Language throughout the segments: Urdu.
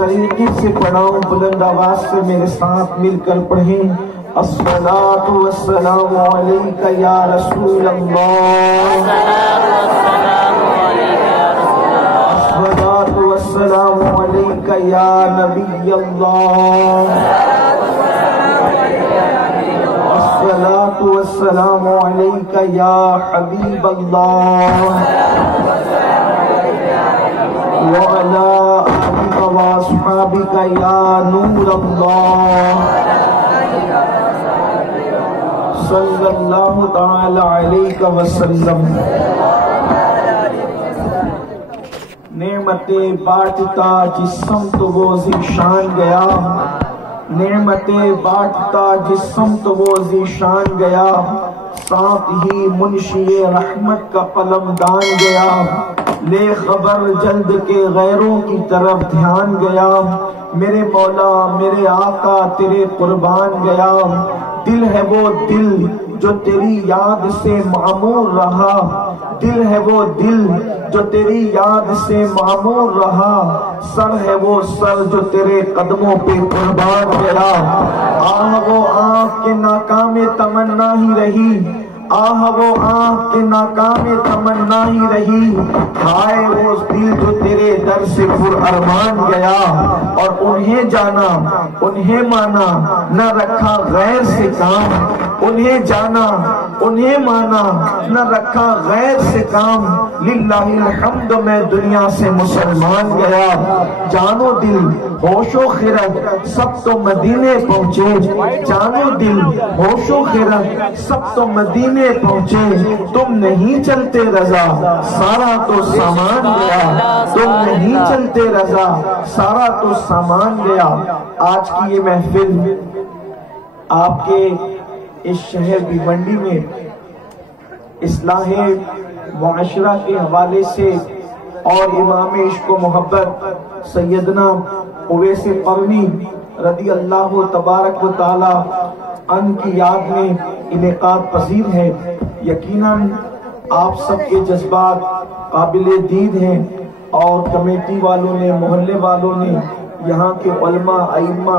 طریقے سے پڑھاؤں، بلند آواز سے میرے ساتھ مل کر پڑھیں۔ الصلاۃ والسلام علیک یا رسول اللہ، الصلاۃ والسلام علیک یا نبی اللہ، الصلاۃ والسلام علیک یا حبیب اللہ، وعلی آلک واصحابک یا نور اللہ، صلی اللہ تعالی علیہ وسلم۔ نعمتیں بانٹتا جس سمت وہ ذیشان گیا، نعمتیں بانٹتا جس سمت وہ ذیشان گیا، ساتھ ہی منشی رحمت کا قلم دان گیا، لے خبر جلد کے غیروں کی طرف دھیان گیا، میرے مولا میرے آقا تیرے قربان گیا، دل ہے وہ دل جو تیری یاد سے معمور رہا، دل ہے وہ دل جو تیری یاد سے معمور رہا، سر ہے وہ سر جو تیرے قدموں پہ قربان گیا، آہ وہ آنکھ کے ناکام تمنا ہی رہی، آہ وہ آنکھ کے ناکام تمنا ہی رہی، ہائے وہ دل جو تیرے در سے پر ارمان گیا، اور انہیں جانا انہیں مانا نہ رکھا غیر سے کام، انہیں جانا انہیں مانا نہ رکھا غیر سے کام، للہ الحمد میں دنیا سے مسلمان گیا، جان و دل ہوش و خرد سب تو مدینے پہنچے، جان و دل ہوش و خرد سب تو مدینے پہنچے، تم نہیں چلتے رضا سارا تو سامان گیا، تم نہیں چلتے رضا سارا تو سامان گیا۔ آج کی یہ محفل آپ کے اس شہر بھیونڈی میں اصلاح معاشرہ کے حوالے سے اور امام عشق و محبت سیدنا اویس قرنی رضی اللہ تبارک و تعالی عنہ کی یاد میں انعقاد پذیر ہے۔ یقیناً آپ سب کے جذبات قابل دید ہیں، اور کمیٹی والوں نے، محلے والوں نے، یہاں کے علماء ائمہ،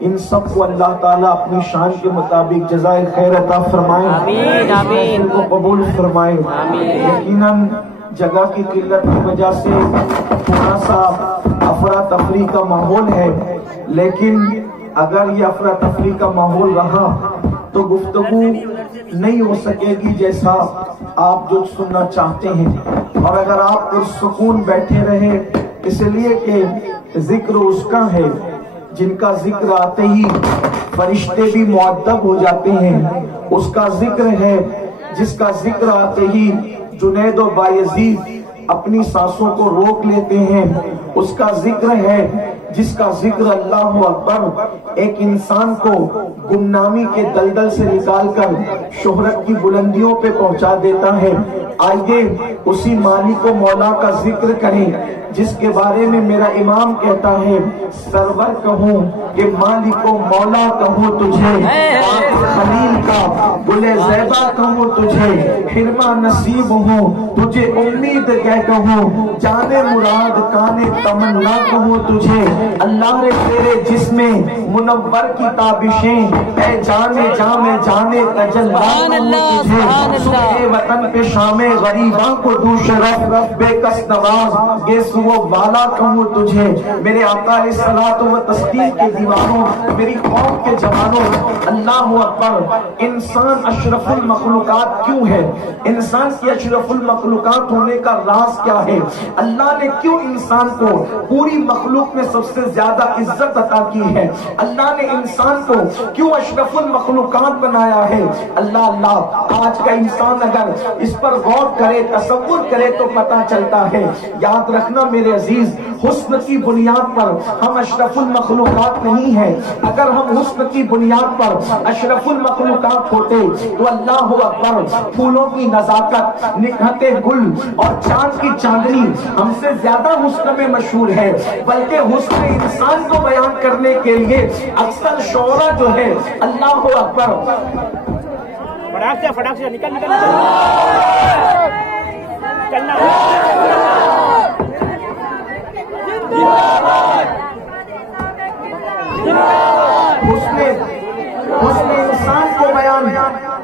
ان سب کو اللہ تعالیٰ اپنی شان کے مطابق جزائے خیر عطا فرمائے، آمین آمین، کو قبول فرمائے۔ یقیناً جگہ کی قلت کی وجہ سے تھوڑا سا افراتفری کا ماحول ہے، لیکن اگر یہ افراتفری کا ماحول رہا تو گفتگو نہیں ہو سکے گی جیسا آپ جو سننا چاہتے ہیں، اور اگر آپ پرسکون بیٹھے رہے، اس لیے کہ ذکر اس کا ہے جن کا ذکر آتے ہی فرشتے بھی مؤدب ہو جاتے ہیں، اس کا ذکر ہے جس کا ذکر آتے ہی جنید و بایزید اپنی سانسوں کو روک لیتے ہیں، اس کا ذکر ہے جس کا ذکر اللہ اکبر ایک انسان کو گمنامی کے دلدل سے نکال کر شہرت کی بلندیوں پہ پہنچا دیتا ہے۔ آئیے اسی مالک و مولا کا ذکر کریں جس کے بارے میں میرا امام کہتا ہے، سرور کہوں کہ مالک و مولا کہوں تجھے، خلیل کا گل زیبا کہوں تجھے، حرمہ نصیب ہوں تجھے امید کہوں، جانے مراد کانے تمنا کہوں تجھے، اللہ نے تیرے جسم منور کی تابشیں، اے جانے جامے جانے تجلی تجھے، سکھے وطن پہ شام غریباں کو دوش رف بے کس نواز یہ سو والا کہوں تجھے، میرے آقا علیہ الصلوۃ و تسلیم کے دیوانوں، میری قوم کے جوانوں، اللہ اکبر، انسان اشرف المخلوقات کیوں ہے؟ انسان کی اشرف المخلوقات ہونے کا راز کیا ہے؟ اللہ نے کیوں انسان کو پوری مخلوق میں سب سے زیادہ عزت عطا کی ہے؟ اللہ نے انسان کو کیوں اشرف المخلوقات بنایا ہے؟ اللہ آج کا انسان اگر اس پر غور کرے، تصور کرے تو پتہ چلتا ہے۔ یاد رکھنا میرے عزیز، حسن کی بنیاد پر ہم اشرف المخلوقات نہیں ہیں۔ اگر ہم حسن کی بنیاد پر اشرف المخلوقات ہوتے تو اللہ اکبر، پھولوں کی نزاکت، نکہت گل اور چاند کی چاندنی ہم سے زیادہ حسن میں مشہور ہے، بلکہ حسن انسان کو بیان کرنے کے لیے اکثر شعرا جو ہے، اللہ اکبر، فٹاک سے نکل چلنا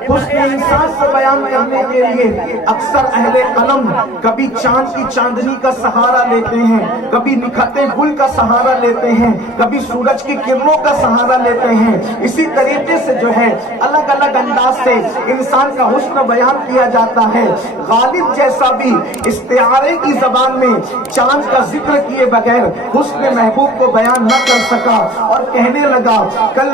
حسن انسان کو بیان کرنے کے لیے اکثر اہل قلم کبھی چاند کی چاندنی کا سہارا لیتے ہیں، کبھی نکھرتے گل کا سہارا لیتے ہیں، کبھی سورج کی کرنوں کا سہارا لیتے ہیں۔ اسی طریقے سے جو ہے الگ الگ انداز سے انسان کا حسن بیان کیا جاتا ہے۔ غالب جیسا بھی استعارے کی زبان میں چاند کا ذکر کیے بغیر حسن محبوب کو بیان نہ کر سکا، اور کہنے لگا کل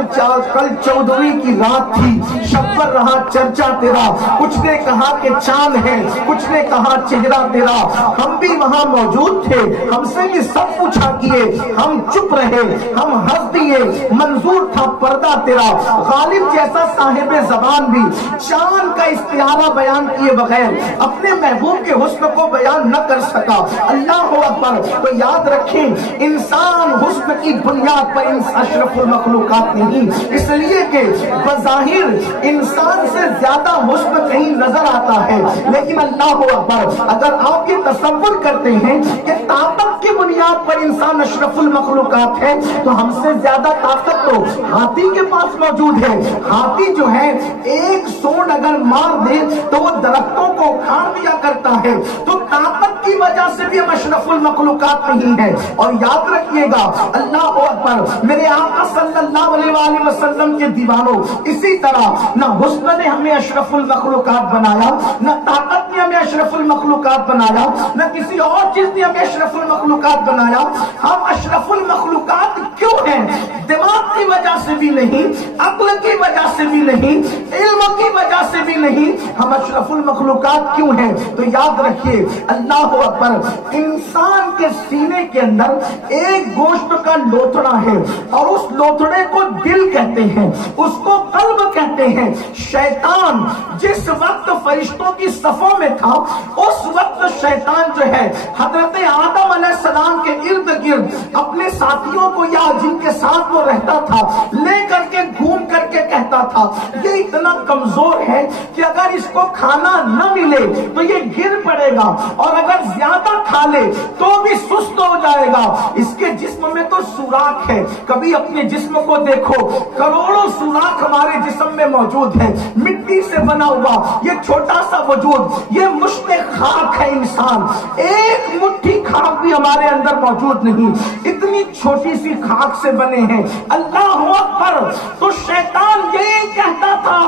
14ویں کی رات تھی، شب پر رہا چرچا تیرا، کچھ نے کہا کہ چاند ہے، کچھ نے کہا چہرہ تیرا، ہم بھی وہاں موجود تھے، ہم سے بھی سب پوچھا کیے، ہم چپ رہے، ہم ہنس دیے، منظور تھا پردہ تیرا۔ غالب جیسا صاحب زبان بھی چاند کا استعارہ بیان کیے بغیر اپنے محبوب کے حسن کو بیان نہ کر سکا۔ اللہ اکبر۔ تو یاد رکھیں، انسان حسن کی بنیاد پر اشرف المخلوقات نہیں، اس لیے کہ بظاہر انسان سے زیادہ حسن کہیں نظر آتا ہے، لیکن اللہ اکبر، اگر آپ یہ تصور کرتے ہیں کہ طاقت کی بنیاد پر انسان اشرف المخلوقات ہے، تو ہم سے زیادہ طاقت تو ہاتھی کے پاس موجود ہے۔ ہاتھی جو ہے ایک سونڈ اگر مار دے تو وہ درختوں کو اکھاڑ دیا کرتا ہے، تو طاقت کی وجہ سے بھی ہم اشرف المخلوقات نہیں ہے۔ اور یاد رکھیے گا، اللہ اکبر، میرے آقا صلی اللہ علیہ وآلہ وسلم کے دیوانوں، اسی طرح نہ حسن نے ہمیں اشرف المخلوقات بنایا، نہ طاقت نے ہمیں اشرف المخلوقات بنایا، نہ کسی اور چیز نے ہمیں اشرف المخلوقات بنایا۔ ہم اشرف المخلوقات کیوں ہیں؟ دماغ کی وجہ سے بھی نہیں، عقل کی وجہ سے بھی نہیں، علم کی وجہ سے بھی نہیں، ہم اشرف المخلوقات کیوں ہیں؟ تو یاد رکھیے، اللہ اکبر، انسان کے سینے کے اندر ایک گوشت کا لوتھڑا ہے، اور اس لوتھڑے کو دل کہتے ہیں، اس کو قلب کہتے ہیں۔ شیطان جس وقت فرشتوں کی صفوں میں تھا، اس وقت شیطان جو ہے حضرت آدم علیہ السلام کے ارد گرد اپنے ساتھیوں کو، یا جن کے ساتھ وہ رہتا تھا، لے کر کے گھوم کر کے کہتا تھا یہ اتنا کمزور ہے کہ اگر اس کو کھانا نہ ملے تو یہ گر پڑے گا، اور اگر زیادہ کھا لے تو بھی سست ہو جائے گا، اس کے جسم میں تو سوراخ ہے۔ کبھی اپنے جسم کو دیکھو، کروڑوں سوراخ ہمارے جسم میں موجود ہے، مٹی سے بنا ہوا یہ چھوٹا سا وجود، یہ مشت خاک ہے انسان، ایک مٹھی خاک بھی ہمارے اندر موجود نہیں، اتنی چھوٹی سی خاک سے بنے ہیں۔ اللہ اکبر۔ تو شیطان یہی کہتا تھا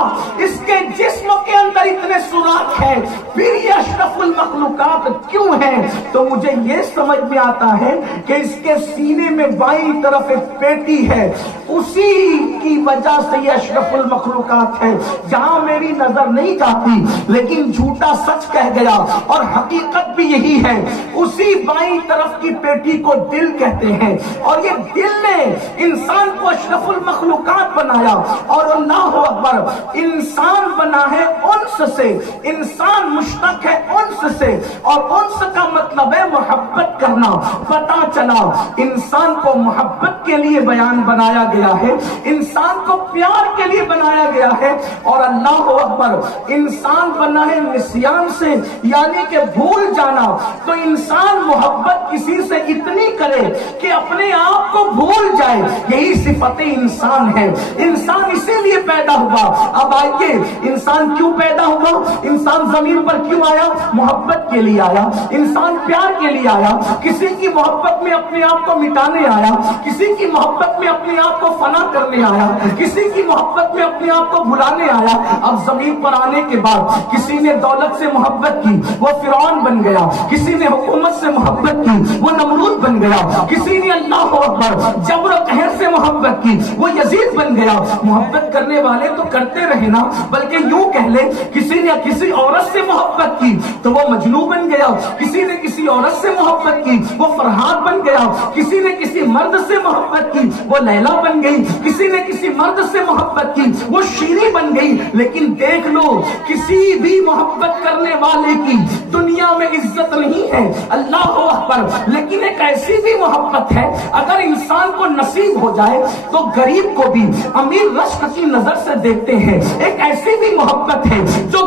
اس کے جسم کے اندر اتنے سوراخ ہیں، پھر یہ اشرف المخلوقات کیوں ہیں؟ تو مجھے یہ سمجھ میں آتا ہے کہ اس کے سینے میں بائیں طرف ایک پیٹی ہے، اسی کی وجہ سے یہ اشرف المخلوقات ہے۔ جہاں میری نظر نہیں جاتی لیکن جھوٹا سچ کہہ گیا، اور حقیقت بھی یہی ہے، اسی بائیں طرف کی پیٹی کو دل کہتے ہیں، اور یہ دل نے انسان کو اشرف المخلوقات بنایا۔ اور اللہ اکبر، انسان بنا ہے انس سے، انسان مشتق ہے انس سے، اور انس کا مطلب ہے محبت کرنا۔ پتا چلا انسان کو محبت کے لیے بیان بنایا گیا ہے، انسان کو پیار کے لیے بنایا گیا ہے۔ اور اللہ اکبر، انسان بنا ہے نسیان سے، یعنی کہ بھول جانا۔ تو انسان محبت کسی سے اتنی کرے کہ اپنے آپ کو بھول جائے، یہی صفت انسان ہے۔ انسان اسی لیے پیدا ہوا۔ اب آئیے، انسان کیوں پیدا ہوا؟ انسان زمین پر کیوں آیا؟ محبت کے لیے آیا، انسان پیار کے لیے آیا، کسی کی محبت میں اپنے آپ کو مٹانے آیا، کسی کی محبت میں اپنے آپ کو فنا کرنے آیا، کسی کی محبت میں اپنے آپ کو بھلانے آیا۔ اب زمین پر آنے کے بعد کسی نے دولت سے محبت کی، وہ فرعون بن گیا، کسی نے حکومت سے محبت کی، وہ نمرود بن گیا، کسی نے اللہ اکبر جبر و قہر سے محبت کی، وہ یزید بن گیا۔ محبت کرنے والے تو کرتے رہے نا، بلکہ یوں کہہ لے، کسی نے کسی عورت سے محبت کی تو وہ مجنو بن گیا، کسی نے کسی عورت سے محبت کی وہ فرحاد بن گیا، کسی نے کسی مرد سے محبت کی وہ لیلا بن گئی، کسی نے کسی مرد سے محبت کی وہ شیری بن گئی۔ لیکن دیکھ لو، کسی بھی محبت کرنے والے کی دنیا میں عزت نہیں ہے، اللہ اکبر۔ لیکن ایک ایسی بھی محبت ہے، اگر انسان کو نصیب ہو جائے تو غریب کو بھی امیر رشک کی نظر سے دیکھتے ہیں۔ ایک ایسی بھی محبت ہے جو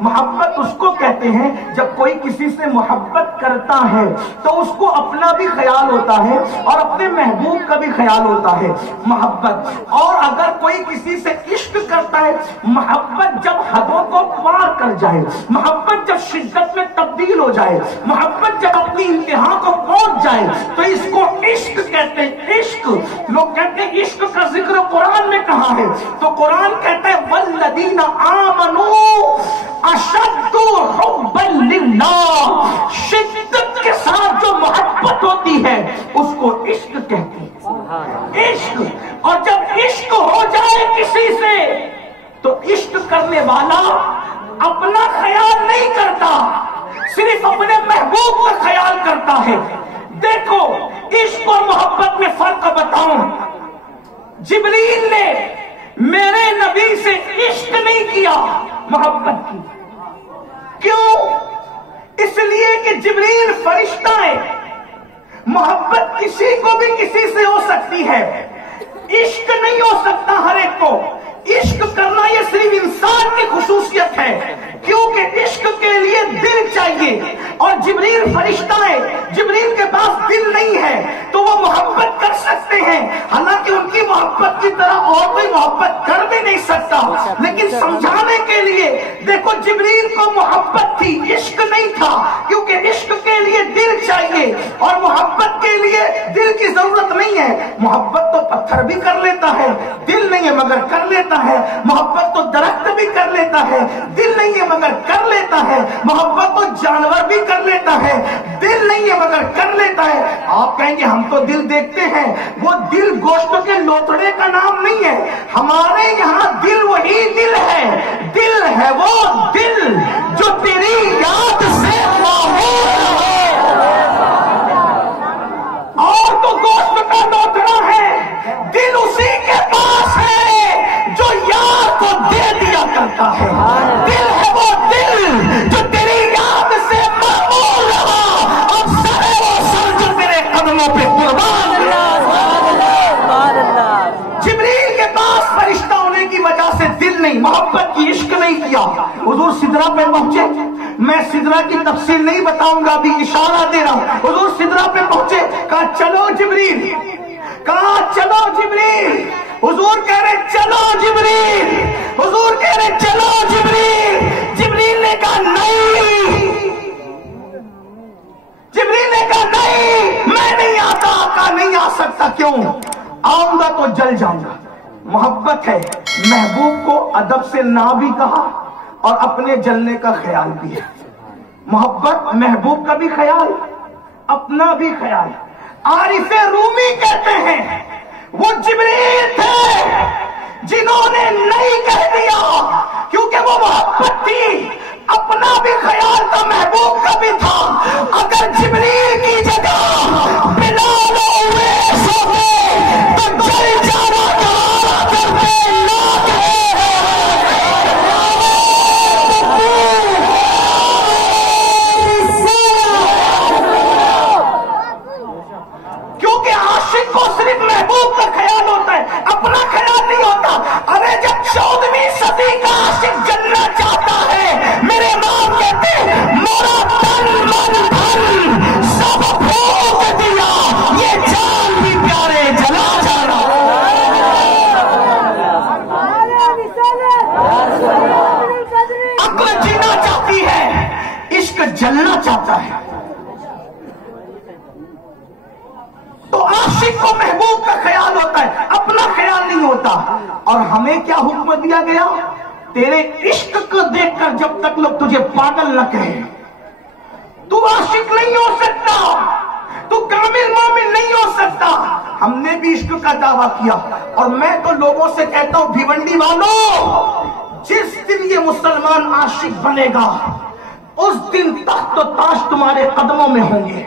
محبت اس کو کہتے ہیں جب کوئی کسی سے محبت کرتا ہے تو اس کو اپنا بھی خیال ہوتا ہے اور اپنے محبوب کا بھی خیال ہوتا ہے، محبت۔ اور اگر کوئی کسی سے عشق کرتا ہے، محبت جب حدوں کو پار کر جائے، محبت جب شدت میں تبدیل ہو جائے، محبت جب اپنی انتہا کو پہنچ جائے تو اس کو عشق کہتے ہیں۔ عشق، لوگ کہتے ہیں عشق کا ذکر قرآن میں کہاں ہے، تو قرآن کہتا ہے والذین آمنوا اشد حبا للہ، شدت کے ساتھ جو محبت ہوتی ہے اس کو عشق کہتے ہیں، عشق۔ اور جب عشق ہو جائے کسی سے تو عشق کرنے والا اپنا خیال نہیں کرتا، صرف اپنے محبوب کا خیال کرتا ہے۔ دیکھو عشق اور محبت میں فرق بتاؤں، جبریل نے میرے نبی سے عشق نہیں کیا، محبت کی۔ کیوں؟ اس لیے کہ جبریل فرشتہ ہے، محبت کسی کو بھی کسی سے ہو سکتی ہے، عشق نہیں ہو سکتا ہر ایک کو۔ عشق کرنا یہ صرف انسان کی خصوصیت ہے، کیونکہ عشق کے لیے دل چاہیے، اور جبریل فرشتہ ہے، جبریل کے پاس دل نہیں ہے تو وہ محبت کر سکتے ہیں، حالانکہ ان کی محبت کی طرح اور کوئی محبت کر بھی نہیں سکتا، لیکن سمجھانے کے لیے دیکھو جبریل کو محبت تھی، عشق نہیں تھا، کیونکہ عشق کے لیے دل چاہیے اور محبت کے لیے دل کی ضرورت نہیں ہے۔ محبت تو پتھر بھی کر لیتا ہے، دل نہیں ہے مگر کر لیتا ہے، محبت تو درخت بھی کر لیتا ہے، دل نہیں ہے مگر کر لیتا ہے، محبت تو جانور بھی کر لیتا ہے، دل نہیں ہے مگر کر لیتا ہے۔ آپ کہیں گے ہم تو دل دیکھتے ہیں، وہ دل گوشت کے لوتڑے کا نام نہیں ہے، ہمارے یہاں دل وہی دل ہے، دل ہے وہ دل جو تیری یاد سے معمور ہے، اور تو گوشت کا لوتڑا ہے، دل اسی کے پاس ہے جو یار کو دے دیا کرتا ہے، دل ہے وہ دل جو تیری یاد سے معمور رہا، اب سر ہے وہ سر جو تیرے قدموں پہ قربان رہا۔ جبریل کے پاس فرشتہ ہونے کی وجہ سے دل نہیں، محبت کی، عشق نہیں کیا۔ حضور سدرہ پہ پہنچے، میں سدرہ کی تفصیل نہیں بتاؤں گا، ابھی اشارہ دے رہا ہوں۔ حضور سدرہ پہ پہنچے، کہا چلو جبریل، کہا چلو جبریل، حضور کہہ رہے چلو جبریل، حضور کہہ رہے چلو جبریل، جبریل نے کہا نہیں، جبریل نے کہا نہیں میں نہیں آتا، آقا نہیں آ سکتا، کیوں؟ آؤں گا تو جل جاؤں گا۔ محبت ہے، محبوب کو ادب سے نہ بھی کہا اور اپنے جلنے کا خیال بھی ہے، محبت محبوب کا بھی خیال، اپنا بھی خیال۔ عارف رومی کہتے ہیں وہ جبریل تھے جنہوں نے نہیں کہہ دیا، کیونکہ وہ محبت تھی، اپنا بھی خیال تھا، محبوب کا بھی تھا۔ اگر جبریل کی جگہ بلال و اویس ہوتے تو جل جانا کہا کرتے، نہ کہے کیونکہ عاشق کو صرف محبوب کا خیال ہوتا ہے، اپنا خیال نہیں ہوتا۔ ارے جب 14ویں صدی کا عاشق جلنا چاہتا ہے، میرے امام کہتے میرا تن من دھن سب پھونک دیا، یہ جان بھی پیارے جلا جانا۔ عقل جینا چاہتی ہے، عشق جلنا چاہتا ہے، تو عاشق کو محبوب کا خیال ہوتا ہے، اپنا خیال نہیں ہوتا۔ اور ہمیں کیا حکم دیا گیا؟ تیرے عشق کو دیکھ کر جب تک لوگ تجھے پاگل نہ کہیں، تو عاشق نہیں ہو سکتا، تو کامل مومن نہیں ہو سکتا۔ ہم نے بھی عشق کا دعویٰ کیا، اور میں تو لوگوں سے کہتا ہوں بھیونڈی والوں، جس دن یہ مسلمان عاشق بنے گا اس دن تخت و تاج تمہارے قدموں میں ہوں گے۔